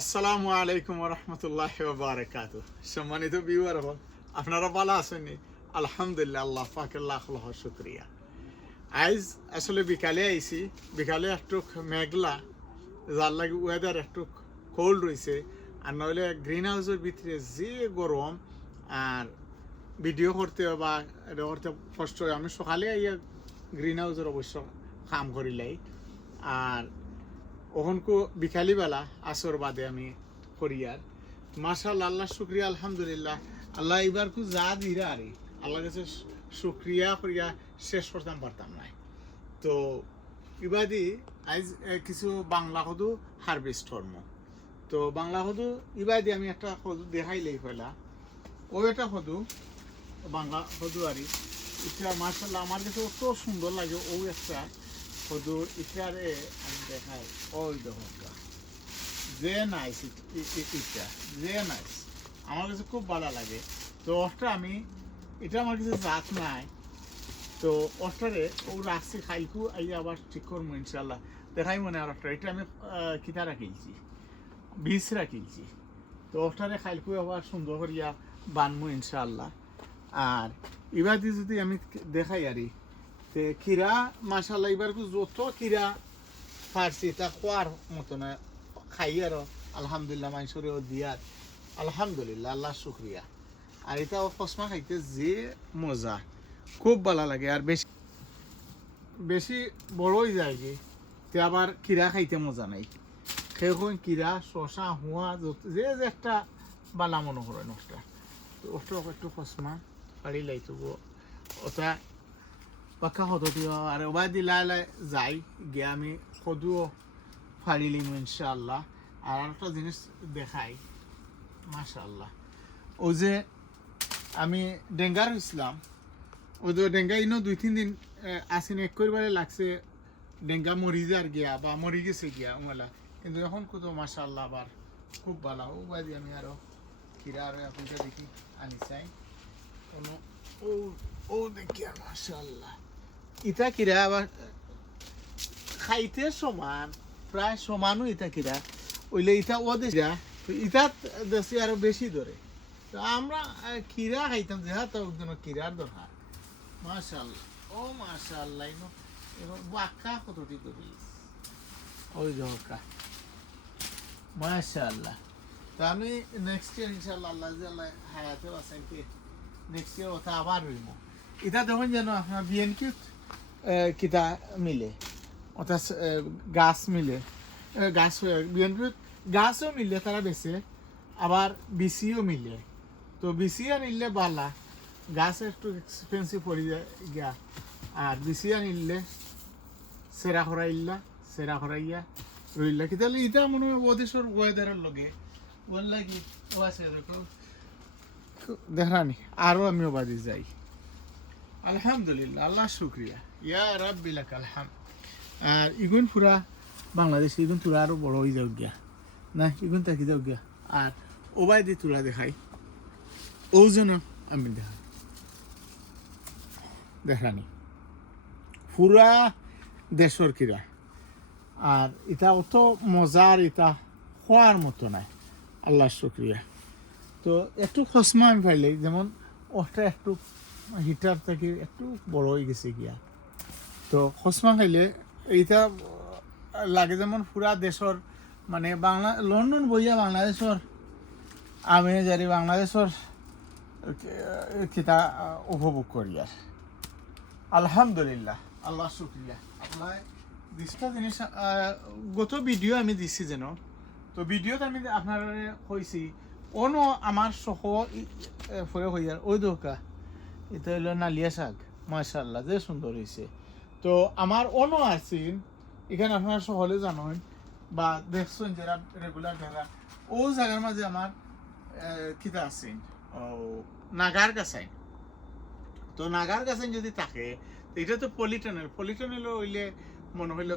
আসসালামু আলাইকুম রহমতুল্লাহ বারাকাতু। সম্মানিত ভিউয়ার হল, আপনারা ভালো আছেন? আলহামদুলিল্লাহ, আল্লাহ পাকের লাখ লাখ শুকরিয়া। আজ আসলে বিকালে আইছি, বিকালে একটু মেঘলা, যার লাগে ওয়েদার একটু কোল্ড রয়েছে। আর নইলে গ্রিন হাউসের ভিতরে যে গরম, আর ভিডিও করতে বা এটা করতে কষ্ট হয়। আমি সকালে আইয়া গ্রিন হাউসের অবশ্য কাম করিলাই, আর ওখানকু বিকালিবেলা আসর বাদে আমি করি। আর মাশাআল্লাহ, আল্লাহ শুক্রিয়া, আলহামদুলিল্লাহ। আল্লাহ এবার কু যা দিরা আরে আল্লাহ কাছে শুক্রিয়া করিয়া শেষ করতাম পারতাম না। তো ইবাদি আজ কিছু বাংলা সদু হারভেস্ট কর্ম। তো বাংলা সদু ইবাদি আমি একটা সদু দেখাইলেই হইলা, ও একটা সদু বাংলা সদু আরি। এটা মাশাআল্লাহ আমার কাছে অত সুন্দর লাগে। ও একটা সদু ইটারে আমি দেখাই, ওই দেখো যে নাইস, এটা যে নাইস, আমার কাছে খুব ভালো লাগে। তো ওটা আমি, এটা আমার কাছে জাত নাই, তো ওটারে ও রাখছি খাইকু আই আবার ঠিক করবো ইনশাল্লাহ। দেখাই মনে আর একটা এটা আমি কিতা রাখিলছি, বীজ রাখিলছি। তো ওটারে খাইকু আবার সুন্দর করিয়া বানমু ইনশাল্লাহ। আর এবার যদি আমি দেখাই আরি, তে কিরা মাশাল্লাহ এবার যত কিরা পারছি তা খোয়ার মতো না, খাই আর আলহামদুলিল্লাহ মানুষের দিয়ার আলহামদুলিল্লাহ, আল্লাহ শুক্রিয়া। আর এটা কসমা খাইতে যে মজা, খুব ভালো লাগে। আর বেশি বেশি বড়ই যায় কি তে আবার কিরা খাইতে মজা নাই। সেখন কিরা শশা হুয়া যে যে একটা বালা মনে করেন ওটা, তো ওটা একটু কসমা পারি লাইতো ওটা পাকা হতো। আর ওবা দিলা যাই গিয়ে আমি সদুও ফাড়িলিম ইনশাআল্লাহ। আর একটা জিনিস দেখাই, মাশাআল্লাহ, ও যে আমি ডেঙ্গার হয়েছিলাম, ও যে ডেঙ্গা ইনো 2-3 দিন আসিন এক করবারে লাগছে, ডেঙ্গা মরি যার গিয়া বা মরি গেছে গিয়া ওমেলা। কিন্তু এখন কত মাশাআল্লাহ আবার খুব ভালো। ও বাদি আমি আরো কিরা আরো এখনটা দেখি আনি চাই কোনো। ও ও দেখি আর মাশাআল্লাহ, ইটা কিরা আবার খাইতে সমান, প্রায় সমানও ইটা কিরা ওইলে ইটা ও দেশা, তো ইটা দেশে আরো বেশি ধরে। তো আমরা কিরা খাইতাম যেহা, তো কিরার দরকার। মাশাআল্লাহ, ও মাশাআল্লাহ, এবার বাক্কা কতটি করি ওই দরকার, মাশাআল্লাহ। তো আমি নেক্সট ইয়ার ইনশাআল্লাহ আল্লাহ আল্লাহ হায়াতে বাঁচাই কি নেক্সট ইয়ার ওটা আবার হইব। এটা দেখুন যেন আপনার বিএনকি কিতা মিলে, অর্থাৎ গাছ মিলে, গাছ বিএনপি গাছও মিলে তারা বেছে, আবার বিসিও মিলে। তো বিসিয়া নিলে বালা, গাছ একটু এক্সপেন্সিভ পড়ে যায় গিয়া। আর বিসিয়া নিলে সেরা খরাইয়া রইলা কি তাহলে এটা মনে হয় ওদেশের ওয়েদারের লগে বললে কি ও আছে এরকম দেখানি। আরও আমিও বাদি যাই, আলহামদুলিল্লাহ, আল্লাহ শুক্রিয়া, ইয়া রাব্বিল লাকাল হামদ। আর ইগুন পুরা বাংলাদেশ ইগুন তুরা আরো বড় হয়ে যাও গিয়া না, ইগুন থাকি যাও গিয়া। আর ওবাই দিয়ে তুলা দেখাই, ও যেন আমি দেখানি পুরা দেশর কিরা। আর এটা অত মজার, এটা হওয়ার মতো নাই, আল্লাহ শুক্রিয়া। তো একটু খসমা আমি পাইলে, যেমন ওটা একটু হিটার থেকে একটু বড় হয়ে গেছে গিয়া। তো খসমা খাইলে এইটা লাগে যেমন পুরা দেশর, মানে বাংলা লন্ডন বইয়া বাংলাদেশর আমি জানি বাংলাদেশর কিতা উপভোগ করি। আর আলহামদুলিল্লাহ, আল্লাহ শুক্রিয়া। আপনার দৃষ্টা জিনিস গত ভিডিও আমি দিছি যেন, তো ভিডিওতে আমি আপনার কইছি অন্য আমার সহ ফরে হইয়ার ওই দোকা, এটা হইল নালিয়া শাক, মাশাআল্লাহ যে সুন্দর হয়েছে। তো আমার অন্য আছেন এখানে, আপনারা সকলে জানেন বা দেখছেন যারা রেগুলার যারা, ও জায়গার মাঝে আমার কিতা আছেন নাগার গাছাইন। তো নাগার গাছাইন যদি থাকে, এটা তো পলিটনেল হইলে মনে হইল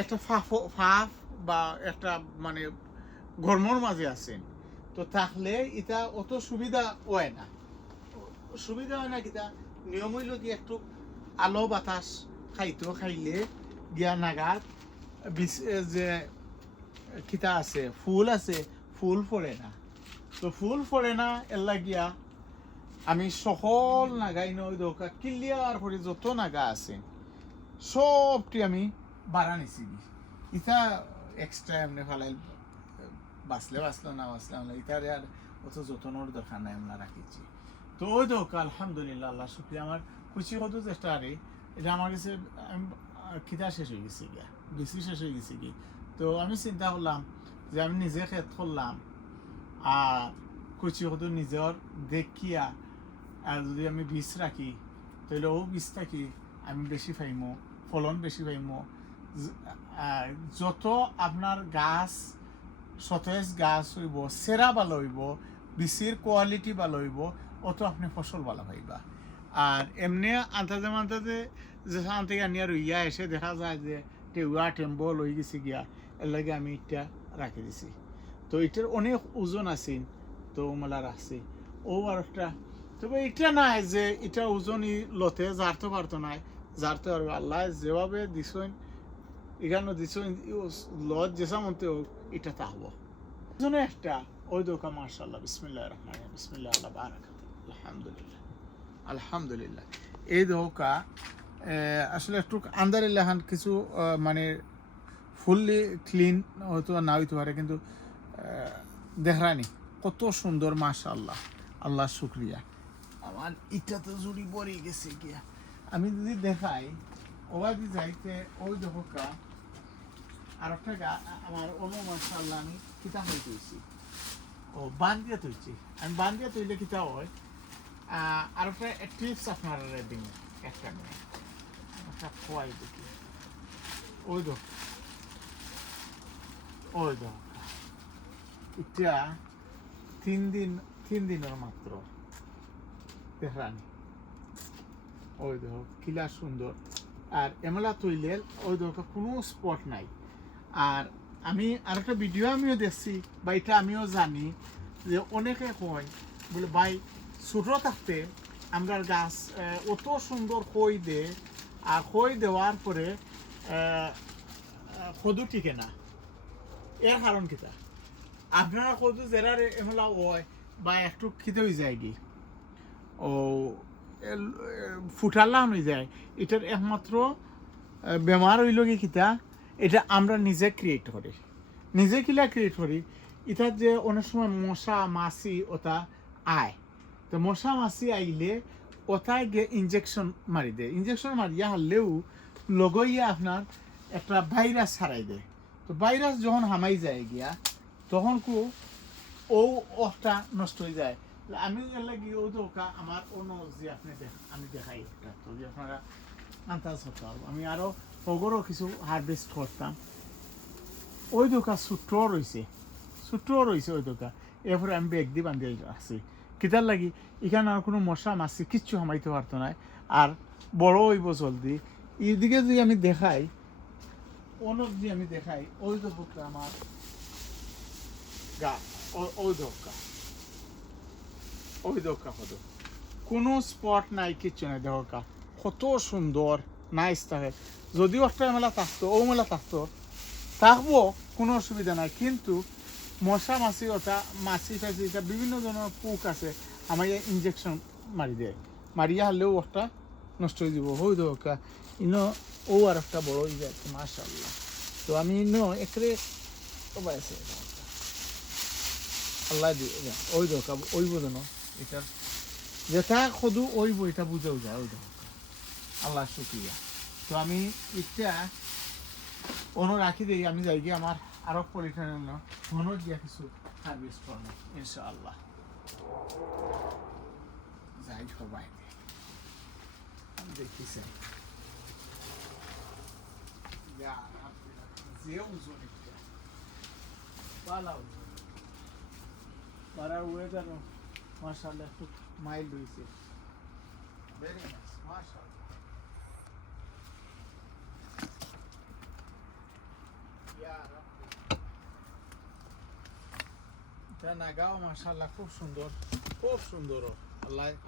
একটা ফাফ বা একটা মানে গরমর মাঝে আছেন। তো তাহলে এটা অত সুবিধা হয় না, কিতা নিয়ম হইল কি একটু আলো বাতাস খাইলে গিয়া নাগার যে কিতা আছে ফুল আছে, ফুল ফলে না। তো ফুল ফলে না এর লাগিয়া আমি সকল নাগাই নই দোকা ক্লিয়ার করে যত নাগা আছে সবটি আমি বাড়া নিছি। ইটা এক্সট্রা এমনি ফালাই বাঁচলে বাঁচলো না বাঁচলে আমরা ইটারে আর অত যত্নর দরকার নাই আমরা রাখিছি। তো ওই দোকা আলহামদুলিল্লাহ আল্লাহ শুক্রিয়া আমার খুশি হতো চেষ্টা আরে এটা আমার কাছে খিদা শেষ হয়ে গেছে গিয়া, বেশি শেষ হয়ে গেছে কি। তো আমি চিন্তা করলাম যে আমি নিজে খেত করলাম আর কুচি হতো নিজের দেখিয়া আর যদি আমি বীজ রাখি তাহলে ও বীজ থাকি আমি বেশি পাইমো, ফলন বেশি পাইমো। যত আপনার গাছ সতেজ গাছ হইব, সেরা ভালো হইব, বীজের কোয়ালিটি ভালো হইব, অত আপনি ফসল ভালো পাইবা। আর এমনি আন্তাজে মান্তাজে যেখান থেকে আনিয়া রইয়া এসে দেখা যায় যে টেউয়া টেম্বল হয়ে গেছে গিয়া, এর লাগে আমি এটা রাখি দিছি। তো এটার অনেক ওজন আছে, তো মেলা রাখছি। ও আর একটা তবে এটা নাই যে এটা ওজনই লতে জারতে পারতো নাই, জারতে পারবে আল্লাহ যেভাবে দিছেন এখানে দিছেন লত যেসা মতে হোক এটা তাহবো একটা। ওই দোকা মাশাআল্লাহ বিসমিল্লাহির রহমানির রহিম বিসমিল্লাহ আল্লাহ বারাকাত আলহামদুলিল্লাহ আলহামদুলিল্লাহ। এই দোকা আসলে একটু আন্দারিল্লাহান কিছু মানে ফুললি ক্লিন হয়তো না হইতে পারে, কিন্তু দেখানি কত সুন্দর মাশাআল্লাহ আল্লাহ শুক্রিয়া। আমার ইটা তো জুড়ি পড়ে গেছে গিয়া। আমি যদি দেখাই ওবাদি যাইতে ওই দোকা আর একটা আমার অন্য মাশাআল্লাহ আমি কিতা হয়ে তৈছি ও বান্দিয়া তৈছি। আমি বান্দিয়া তৈলে কিতা হয় আর একটা টিপস আপনারা দিন একটা মিনিট একটা খোয়াই দেখি। ওই দোকা ওই দোকা এটা 3 দিনের মাত্র দেখানি। ওই দেখো কিলা সুন্দর। আর এমলা তৈলে ওই দোকা কোনো স্পট নাই। আর আমি আরেকটা ভিডিও আমিও দেখছি বা এটা আমিও জানি যে অনেকে কয় বলে ভাই ছোট থাকতে আমরা গাছ অত সুন্দর খই দে, আর খই দেওয়ার পরে কদু টিকে না। এর কারণ কিটা আপনারা কদু জেরার এমলা হয় বা একটু খিতে হয়ে যায় কি ও ফুটাল্লা হয়ে যায়। এটার একমাত্র বেমার হইল কি কিতা এটা আমরা নিজে ক্রিয়েট করি, নিজে কিলা ক্রিয়েট করি। এটার যে অনেক সময় মশা মাছি ওটা আয়, তো মশা মাছি আইলে ওটাই গিয়ে ইঞ্জেকশন মারি দেয়। ইঞ্জেকশন মারিয়া হারলেও লগইয়া আপনার একটা ভাইরাস ছাড়াই দেয়। তো ভাইরাস যখন হামাই যায় গিয়া তখন ও ওটা নষ্ট হয়ে যায়। আমি লাগি ও দোকা আমার অন্য যে আপনি আমি দেখাই একটা তো যে আপনারা আন্দাজ হতে পারবো। আমি আরও পগরও কিছু হারভেস্ট করতাম। ওই দোকা ছোট্ট রয়েছে ওই দোকা। এরপরে আমি ব্যাগ দিয়ে বান্ধিয়ে আসছি কিতার লাগি এখানে আর কোনো মশা মাছি কিচ্ছু হামাইতে পারতো না। আর বড় হইব জলদি। এইদিকে যদি আমি দেখাই অন্য যদি আমি দেখাই ওই দোকা আমার গা ওই দোকা হতো কোনো স্পট নাই, কিচ্ছু নাই। দোকা কত সুন্দর নাইস থাকে। যদিও একটা মেলা থাকতো ও মেলা থাকবো কোনো অসুবিধা নাই, কিন্তু মশা মাছি ওটা মাছি ফাছি এটা বিভিন্ন ধরনের পোক আছে আমার ইঞ্জেকশন মারি দেয়, মারিয়া হলেও ওটা নষ্ট হয়ে যাব। হই দোকা ইনো ও আর একটা বড় হয়ে যায় মাশাআল্লাহ। তো আমি ইনো একরে আছে আল্লাহ দিয়ে ওই দোকা ওই বোঝান এটার যেটা সদু ওই বইটা বুঝেও যায় ওই দোকা আল্লাহ শুক্রিয়া। তো আমি এটা অন্য রাখি দিই, আমি যাই গিয়ে আমার আরো পলিটানের ঘন গিয়া কিছু হারভেস্ট করবো ইনশাআল্লাহ। যাই সবাই দেখি যে ওজন একটা পালা পাড়ার ওয়েদারও মাশাআল্লাহ একটু মাইল্ড হয়েছে, ভেরি নাইস মাশাআল্লাহ। নাগাও মাশাআল্লাহ খুব সুন্দর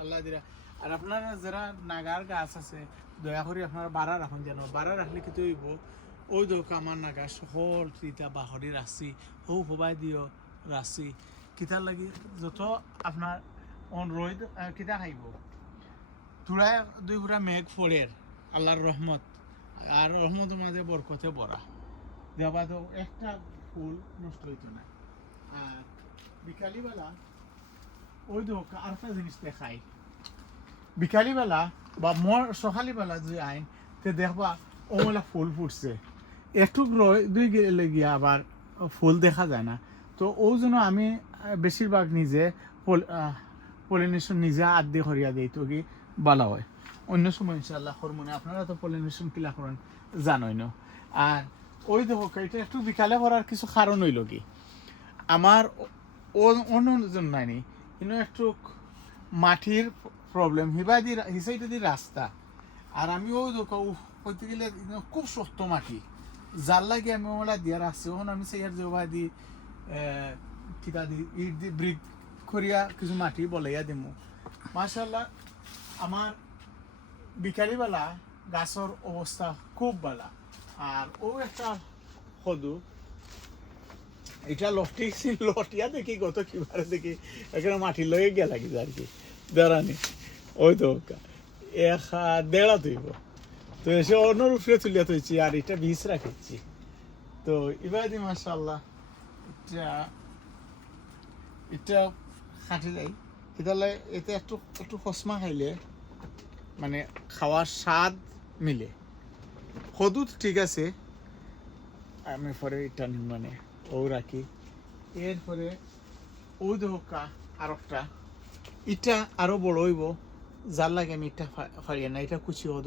আল্লাহ দিরা। আর আপনারা যারা নাগার গাছ আছে দয়া করে আপনারা বাড়া রাখুন, যেন বাড়া রাখলে কি হইব ওই দোক আমার নাগা সকল কিতা বাহরি রাখছি হৌ হবাই দিও রাখছি কিতার লাগি যত আপনার অন রই কিতা খাইব তুরা দুই ঘুরা মেঘ ফোরের আল্লাহর রহমত আর রহমতের মাঝে বরকতে ভরা দেবা তো একটা ফুল নষ্ট হইতো না আর বিকালিবেলা ওই দোক আরেকটা জিনিস দেখাই বিকালিবেলা বা সকালবেলা যে আইন তে দেখবা ওমেলা ফুল ফুটছে একটু রয় দুই গেলে গিয়া আবার ফুল দেখা যায় না তো ওই জন্য আমি বেশিরভাগ নিজে পলিনেশন নিজে আদি করিয়া দিই তো কি ভালো হয় অন্য সময় ইনশাল্লাহ হরমোনে আপনারা তো পলিনেশন কিলা করেন জানোই না আর ওই দেখো এটা একটু বিকালে করার কিছু কারণ হইল কি আমার অন্যজন নাইনি কিন্তু একটু মাটির প্রবলেম হিসাইতে দি রাস্তা আর আমি ওই দেখো হইতে গেলে খুব শক্ত মাটি যার লাগে আমি ওলা দিয়ার আসছে ওখান আমি সেইয়ার জবা দি কিতা দি ইট দি ব্রিক করিয়া কিছু মাটি বলাইয়া দিমু মাশাআল্লাহ আমার বিকালিবেলা গাছর অবস্থা খুব ভালো আর ও একটা সদু এটা লটিয়া দেখি গত কিবারে দেখি এখানে মাটি লয়ে গিয়া লাগি আর কি দাঁড়ানি ওই তো দেড়া তুইব তো এসে অন্য রূপে তুলিয়া তুইছি আর এটা বীজ রাখিছি তো ইবাদি মাশাআল্লাহ এটা খাটি যাই তাহলে এতে একটু একটু খসমা খাইলে মানে খাওয়ার স্বাদ মিলে সদুত ঠিক আছে আমি পরে এটা মানে ও রাখি এরপরে ওই দোকা আর একটা এটা আরো বড় হইব যার লাগে আমি এটা ফারিয়া না এটা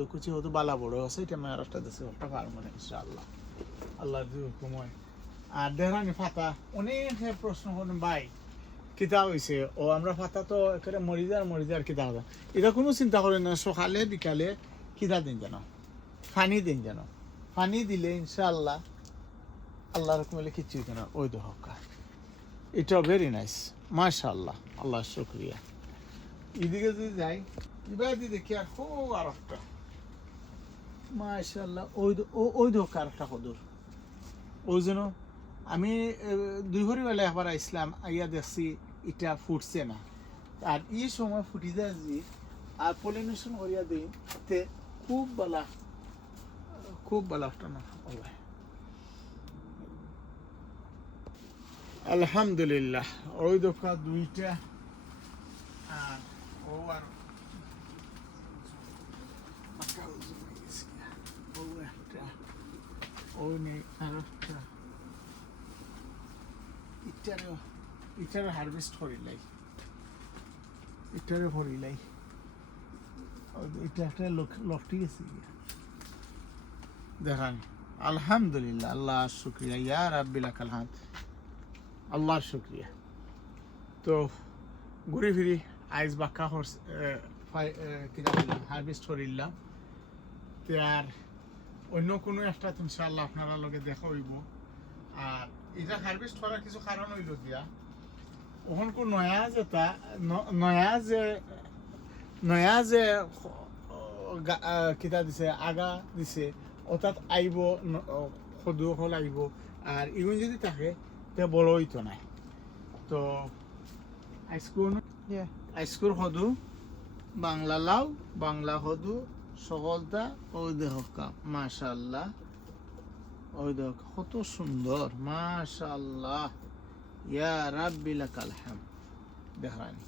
কুচি হতো বালা বড় আছে এটা আমি আর একটা দেশে একটা পারবো না ইনশাআল্লাহ আল্লাহ হুকুম হয় আর দেহরানি ফাতা অনেক প্রশ্ন করেন ভাই কিতা হয়েছে ও আমরা ফাতা তো একেবারে মরিজার কিতা হবে এটা কোনো চিন্তা করেন না সকালে বিকালে কিতা দিন যেন পানি দিন যেন পানি দিলে ইনশাআল্লাহ আল্লাহ রকমলে কিচ্ছু হইতো না ওই দোকা এটা ভেরি নাইস মাশাআল্লাহ আল্লাহ শুকরিয়া এদিকে যদি যাই এবার দেখি আর খুব আর একটা মাশাআল্লাহ ওই দোকা আর একটা কদর ওই জন্য আমি দুই ভরিবেলা একবার আইসলাম আইয়া দেখছি এটা ফুটছে না আর এই সময় ফুটি যায় যে আর পলিনেশন করিয়া দিই তে খুব ভালো একটা না আলহামদুলিল্লাহ ওই দোকা দুইটা আর ও আর ওই নেই আর একটা ইটারে হারভেস্ট করিলাই এটা একটা লফটি গেছে দেখান আলহামদুলিল্লাহ আল্লাহ শুক্রিয়া ইয়া রাব্বিল লাকাল হামদ আল্লাহর শুক্রিয়া তো ঘুরে ফিরি আইজ বাক্কা কিনা হারভেস্ট করিলাম তো আর অন্য কোনো একটা ইনশাআল্লাহ আপনারা লগে দেখা হইব আর এটা হারভেস্ট করার কিছু কারণ হইল দিয়া ওখান কোন নয়া যে কিতা দিছে আগা দিছে অর্থাৎ আইব সদু হল আইব আর ইগুন যদি থাকে তে বড় হইতো নাই তো আইস্কুর সদু বাংলা লাউ বাংলা সদু সকলটা ওই দেখা মাশাআল্লাহ ওই দেখ কত সুন্দর মাশাআল্লাহ ইয়া রাব্বি লাকাল হামদ দেখানি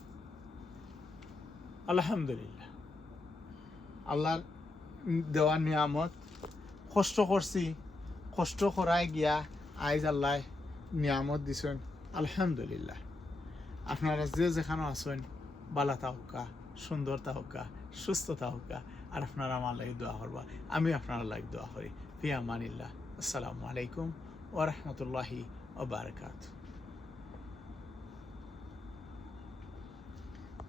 আলহামদুলিল্লাহ আল্লাহর দেওয়া নিয়ামত কষ্ট করাই গিয়া আইজ আল্লাহ নিয়ামত দিছেন আলহামদুলিল্লাহ আপনারা যেখানে আছেন বালা তাহকা সুন্দর তাহকা সুস্থ তাহকা আর আপনারা আমার লাগে দোয়া করবা আমি আপনারা লাগে দোয়া করি ফি আমানিল্লাহ আসসালামু আলাইকুম ওয়া রাহমাতুল্লাহি ওয়া বারাকাতুহু